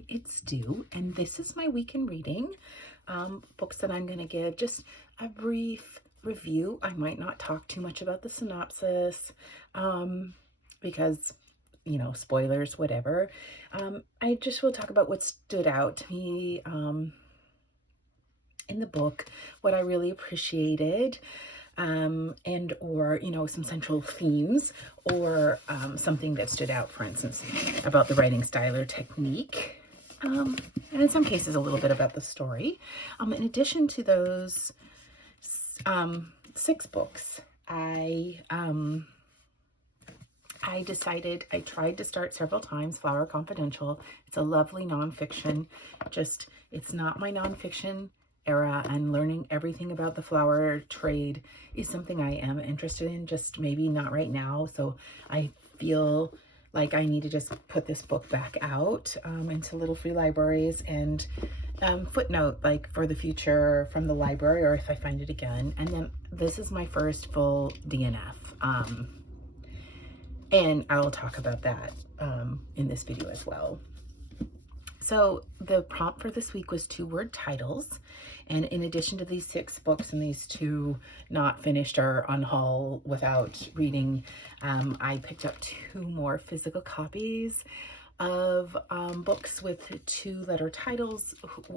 Hi, it's Due, and this is my weekend reading. Books that I'm going to give just a brief review. I might not talk too much about the synopsis because, spoilers, whatever. I just will talk about what stood out to me in the book, what I really appreciated, and or some central themes, or something that stood out, for instance, about the writing style or technique, and in some cases a little bit about the story. In addition to those 6 books, I decided, I tried to start several times, Flower Confidential. It's a lovely nonfiction. It's not my nonfiction era, and learning everything about the flower trade is something I am interested in, just maybe not right now. So I feel like I need to just put this book back out into little free libraries, and footnote, like, for the future from the library, or if I find it again. And then this is my first full DNF. And I'll talk about that in this video as well. So the prompt for this week was 2-word titles. And in addition to these 6 books and these 2 not finished or on haul without reading, I picked up 2 more physical copies of books with 2-letter titles,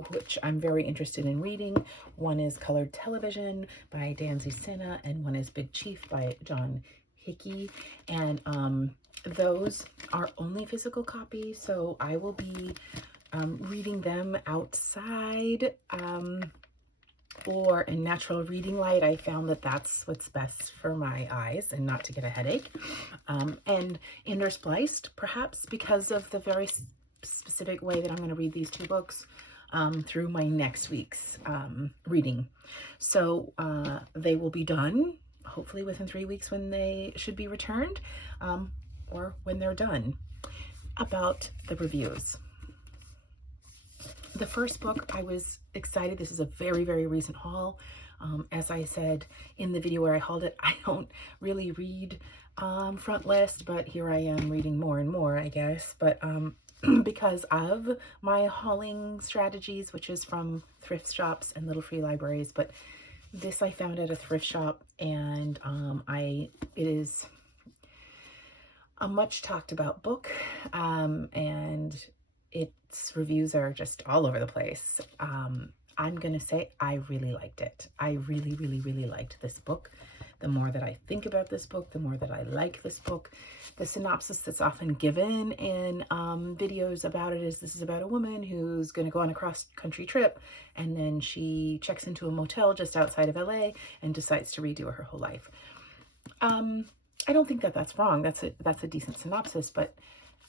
which I'm very interested in reading. One is Colored Television by Danzy Senna, and one is Big Chief by John Hickey. And those are only physical copies, so I will be reading them outside or in natural reading light. I found that that's what's best for my eyes and not to get a headache. And interspliced, perhaps because of the very specific way that I'm going to read these 2 books through my next week's reading. So they will be done hopefully within 3 weeks, when they should be returned, or when they're done. About the reviews. The first book, I was excited. This is a very, very recent haul. As I said in the video where I hauled it, I don't really read front list, but here I am reading more and more, I guess. But because of my hauling strategies, which is from thrift shops and little free libraries, but this I found at a thrift shop, and it is a much talked about book, and its reviews are just all over the place. I'm gonna say I really liked it. I really, really, really liked this book. The more that I think about this book, the more that I like this book. The synopsis that's often given in videos about it is, this is about a woman who's going to go on a cross-country trip, and then she checks into a motel just outside of LA and decides to redo her whole life. I don't think that that's wrong. That's a decent synopsis, but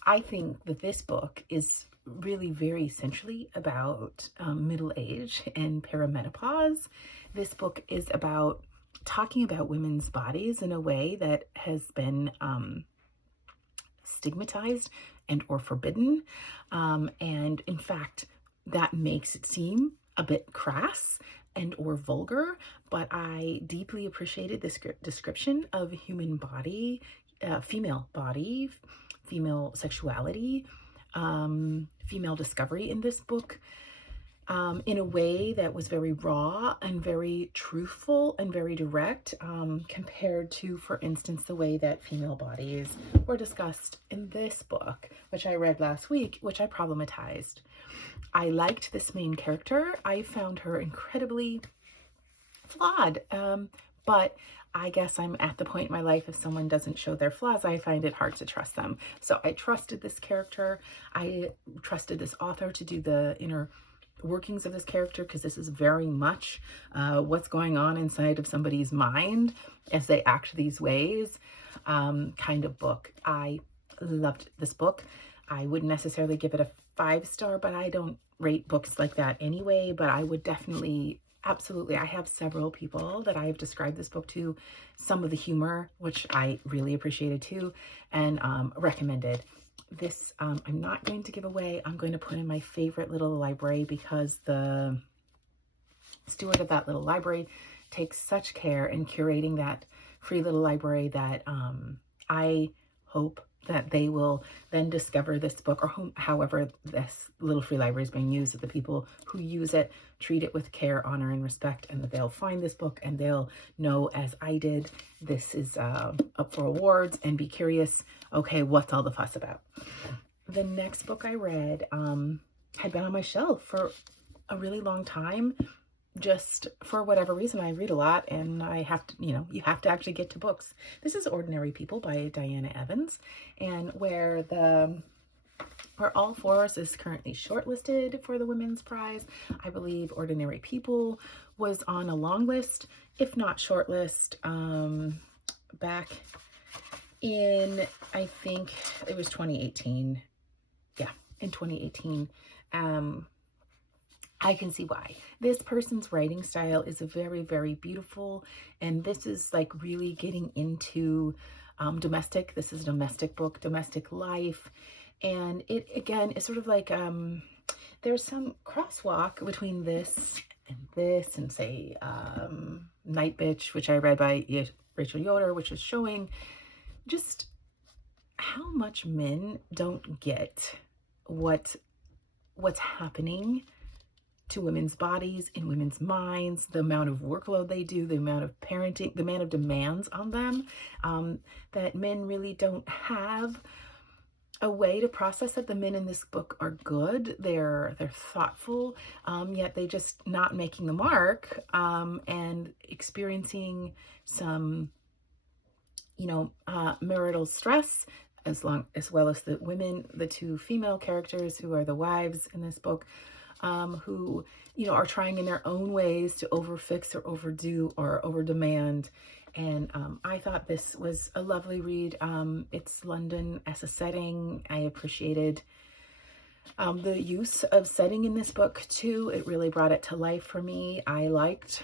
I think that this book is really very essentially about middle age and perimenopause. This book is about talking about women's bodies in a way that has been stigmatized and or forbidden. And in fact, that makes it seem a bit crass and or vulgar, but I deeply appreciated this description of human body, female body, female sexuality, female discovery in this book, in a way that was very raw and very truthful and very direct, compared to, for instance, the way that female bodies were discussed in this book, which I read last week, which I problematized. I liked this main character. I found her incredibly flawed, but I guess I'm at the point in my life, if someone doesn't show their flaws, I find it hard to trust them. So I trusted this character. I trusted this author to do the inner workings of this character, because this is very much what's going on inside of somebody's mind as they act these ways, kind of book. I loved this book. I wouldn't necessarily give it a 5-star, but I don't rate books like that anyway. But I would definitely, absolutely, I have several people that I have described this book to, some of the humor, which I really appreciated too, and recommended. This I'm not going to give away. I'm going to put in my favorite little library, because the steward of that little library takes such care in curating that free little library that I hope that they will then discover this book, or however this little free library is being used, that the people who use it treat it with care, honor, and respect, and that they'll find this book and they'll know, as I did, this is up for awards, and be curious, okay, what's all the fuss about? The next book I read had been on my shelf for a really long time. Just for whatever reason, I read a lot, and I have to, you have to actually get to books. This is Ordinary People by Diana Evans, and where All Fours is currently shortlisted for the Women's Prize. I believe Ordinary People was on a long list, if not shortlist, back in, I think it was 2018. Yeah, in 2018. I can see why. This person's writing style is very, very beautiful. And this is like really getting into domestic. This is a domestic book, domestic life. And it, again, is sort of like, there's some crosswalk between this, and say, Night Bitch, which I read by Rachel Yoder, which is showing just how much men don't get what's happening to women's bodies, in women's minds, the amount of workload they do, the amount of parenting, the amount of demands on them, that men really don't have a way to process that. The men in this book are good, they're thoughtful, yet they just not making the mark, and experiencing some, marital stress, as well as the women, the two female characters who are the wives in this book, who, are trying in their own ways to overfix or overdo or overdemand. And I thought this was a lovely read. It's London as a setting. I appreciated the use of setting in this book too. It really brought it to life for me. I liked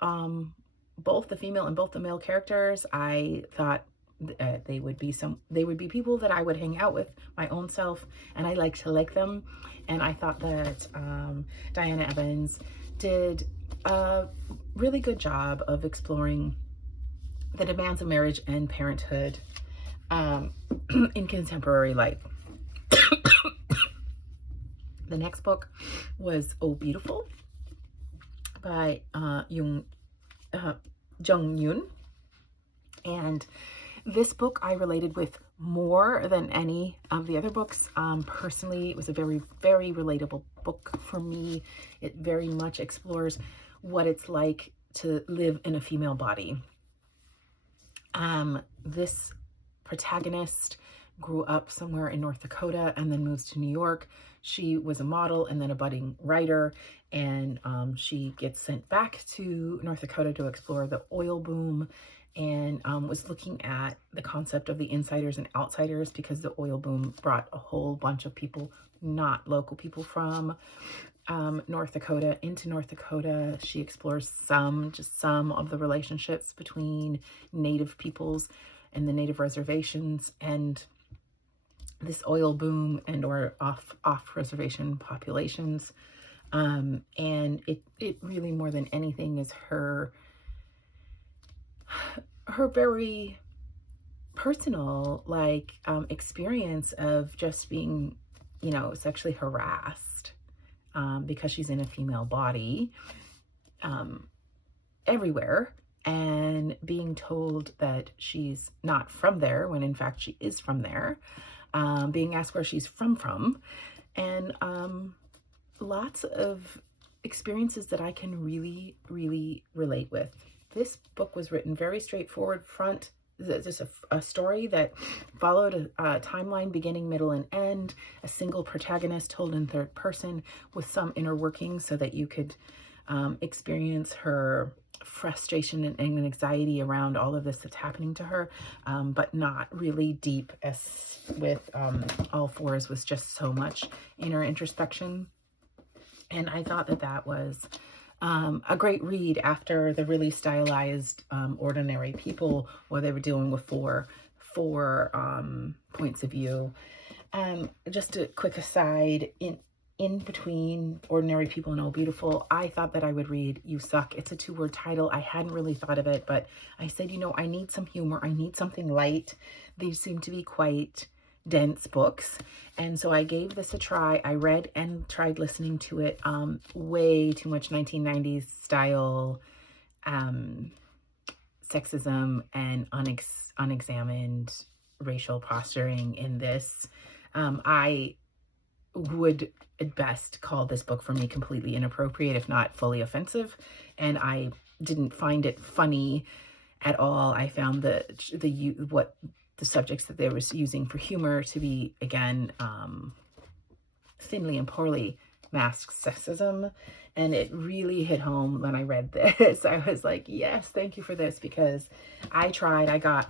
both the female and both the male characters. I thought they would be people that I would hang out with, my own self, and I like to like them. And I thought that Diana Evans did a really good job of exploring the demands of marriage and parenthood in contemporary life. The next book was Oh Beautiful by Jung Yoon. And this book I related with more than any of the other books. Personally, it was a very, very relatable book for me. It very much explores what it's like to live in a female body. This protagonist grew up somewhere in North Dakota and then moves to New York. She was a model and then a budding writer, and she gets sent back to North Dakota to explore the oil boom, and was looking at the concept of the insiders and outsiders, because the oil boom brought a whole bunch of people, not local people, from North Dakota into North Dakota. She explores just some of the relationships between Native peoples and the Native reservations and this oil boom and or off reservation populations. And it really, more than anything, is her very personal experience of just being, sexually harassed because she's in a female body everywhere, and being told that she's not from there when in fact she is from there, being asked where she's from, and lots of experiences that I can really, really relate with. This book was written very straightforward, just a story that followed a timeline, beginning, middle, and end, a single protagonist told in third person with some inner workings so that you could experience her frustration and anxiety around all of this that's happening to her, but not really deep as with All Fours, was just so much inner introspection. And I thought that was a great read after the really stylized Ordinary People, where they were dealing with four points of view. Just a quick aside, in between Ordinary People and Oh Beautiful, I thought that I would read You Suck. It's a 2-word title. I hadn't really thought of it, but I said, you know, I need some humor. I need something light. These seem to be quite dense books. And so I gave this a try. I read and tried listening to it. Way too much 1990s style sexism and unexamined racial posturing in this. I would at best call this book for me completely inappropriate, if not fully offensive. And I didn't find it funny at all. I found the subjects that they were using for humor to be, again, thinly and poorly masked sexism. And it really hit home when I read this. I was like, yes, thank you for this, because I tried. I got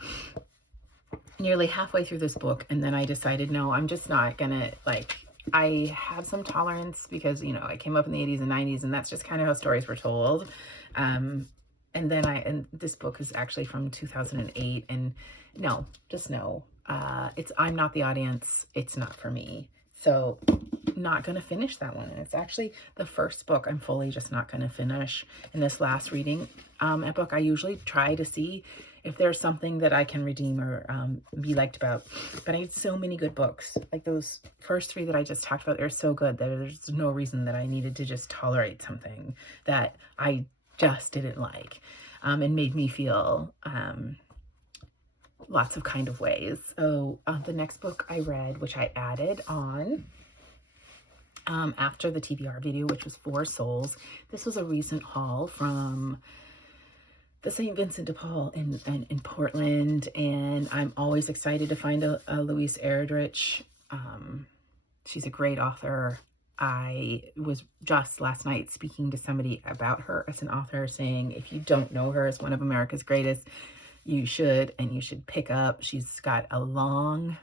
nearly halfway through this book, and then I decided, no, I'm just not gonna, like, I have some tolerance because, you know, I came up in the 80s and 90s, and that's just kind of how stories were told. And then this book is actually from 2008, and no, just no. I'm not the audience. It's not for me. So not going to finish that one. And it's actually the first book I'm fully just not going to finish in this last reading. A book I usually try to see if there's something that I can redeem or be liked about. But I had so many good books. Like those first 3 that I just talked about, they're so good. There's no reason that I needed to just tolerate something that I just didn't like, and made me feel lots of kind of ways. So the next book I read, which I added on after the TBR video, which was Four Souls. This was a recent haul from the St. Vincent de Paul in Portland, and I'm always excited to find a Louise Erdrich. She's a great author. I was just last night speaking to somebody about her as an author, saying if you don't know her as one of America's greatest, you should, and you should pick up. She's got a long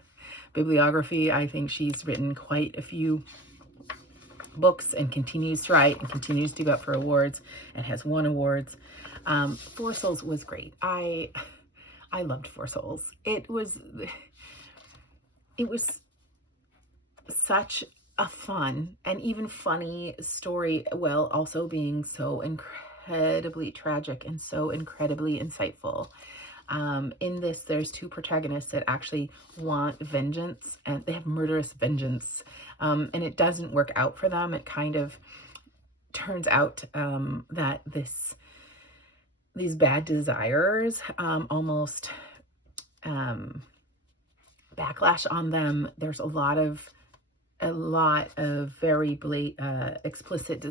bibliography. I think she's written quite a few books and continues to write and continues to go up for awards and has won awards. Four Souls was great. I loved Four Souls. It was such a fun and even funny story, while also being so incredibly tragic and so incredibly insightful. In this, there's 2 protagonists that actually want vengeance, and they have murderous vengeance, and it doesn't work out for them. It kind of turns out that these bad desires almost backlash on them. There's a lot of very explicit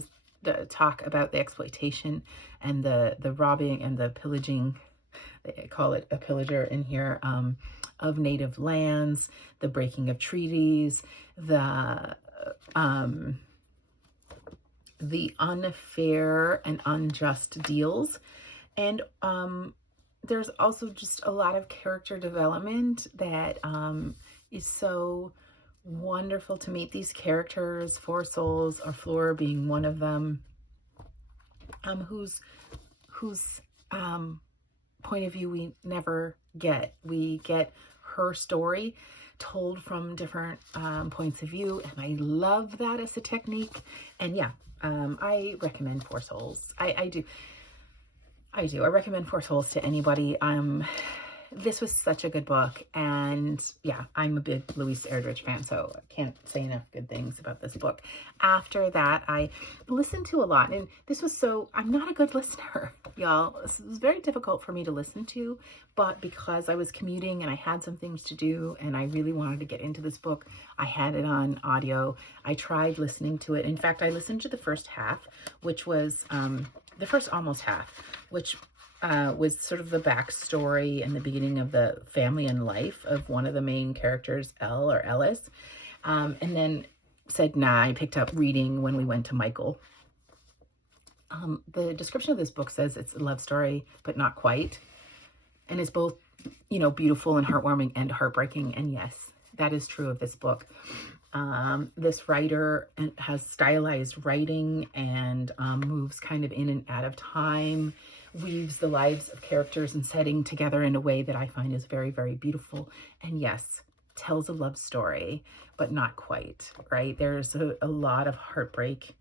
talk about the exploitation and the robbing and the pillaging. They call it a pillager in here, of native lands, the breaking of treaties, the unfair and unjust deals. And there's also just a lot of character development that is so wonderful to meet these characters. Four Souls, or Flora being one of them, whose point of view we never get. We get her story told from different points of view, and I love that as a technique. And yeah, I recommend Four Souls. I do. I recommend Four Souls to anybody. This was such a good book, and yeah, I'm a big Louise Erdrich fan, so I can't say enough good things about this book. After that, I listened to a lot, and I'm not a good listener, y'all. This was very difficult for me to listen to, but because I was commuting and I had some things to do, and I really wanted to get into this book, I had it on audio. I tried listening to it. In fact, I listened to the first half, which was, the first almost half, which was sort of the backstory and the beginning of the family and life of one of the main characters, Elle or Ellis. And then said, nah, I picked up reading when we went to Michael. The description of this book says it's a love story, but not quite. And it's both, beautiful and heartwarming and heartbreaking. And yes, that is true of this book. This writer has stylized writing and moves kind of in and out of time, weaves the lives of characters and setting together in a way that I find is very, very beautiful. And yes, tells a love story, but not quite, right? There's a lot of heartbreak.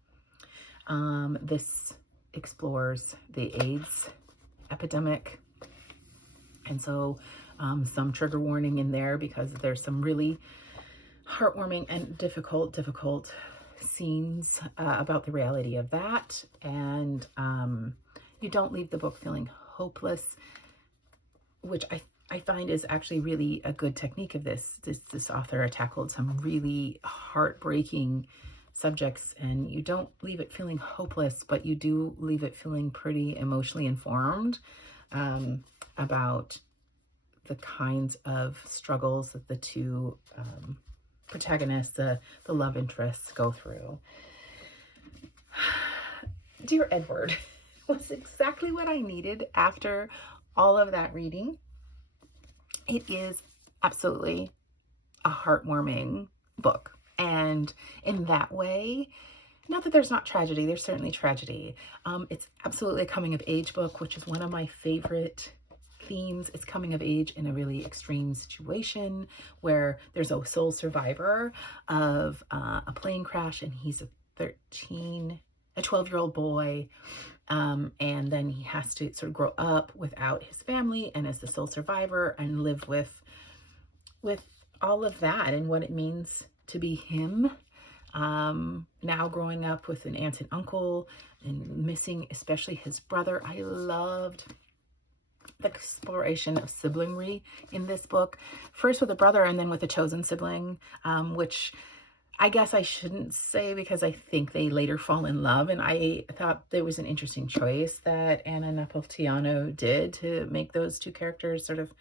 This explores the AIDS epidemic. And so some trigger warning in there because there's some really heartwarming and difficult scenes about the reality of that. And you don't leave the book feeling hopeless, which I find is actually really a good technique of this. This author tackled some really heartbreaking subjects, and you don't leave it feeling hopeless, but you do leave it feeling pretty emotionally informed about the kinds of struggles that the two protagonists, the love interests, go through. Dear Edward was exactly what I needed after all of that reading. It is absolutely a heartwarming book. And in that way, not that there's not tragedy, there's certainly tragedy. It's absolutely a coming of age book, which is one of my favorite themes. It's coming of age in a really extreme situation where there's a sole survivor of a plane crash, and he's a 12-year-old boy. And then he has to sort of grow up without his family and as the sole survivor and live with all of that and what it means to be him. Now growing up with an aunt and uncle and missing especially his brother. I loved the exploration of siblingry in this book, first with a brother and then with a chosen sibling, which I guess I shouldn't say because I think they later fall in love. And I thought there was an interesting choice that Anna Napolitano did to make those two characters sort of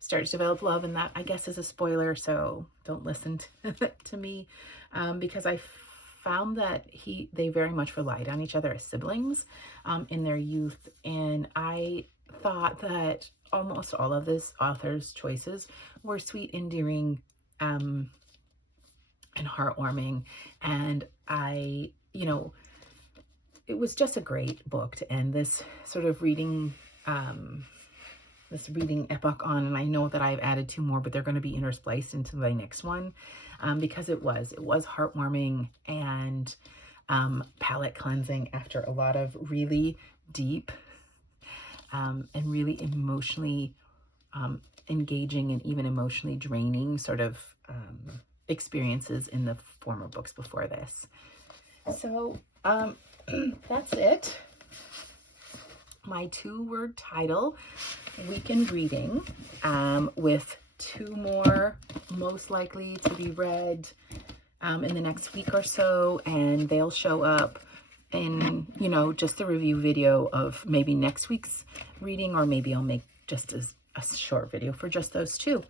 start to develop love. And that, I guess, is a spoiler, so don't listen to me, because I found that they very much relied on each other as siblings in their youth. And I thought that almost all of this author's choices were sweet, endearing, and heartwarming. And it was just a great book to end this sort of reading epoch on. And I know that I've added 2 more, but they're going to be interspliced into my next one, because it was heartwarming and palate cleansing after a lot of really deep and really emotionally engaging and even emotionally draining sort of experiences in the former books before this. So that's it. My 2-word title, Weekend Reading, with 2 more most likely to be read in the next week or so, and they'll show up in, just the review video of maybe next week's reading, or maybe I'll make just a short video for just those 2.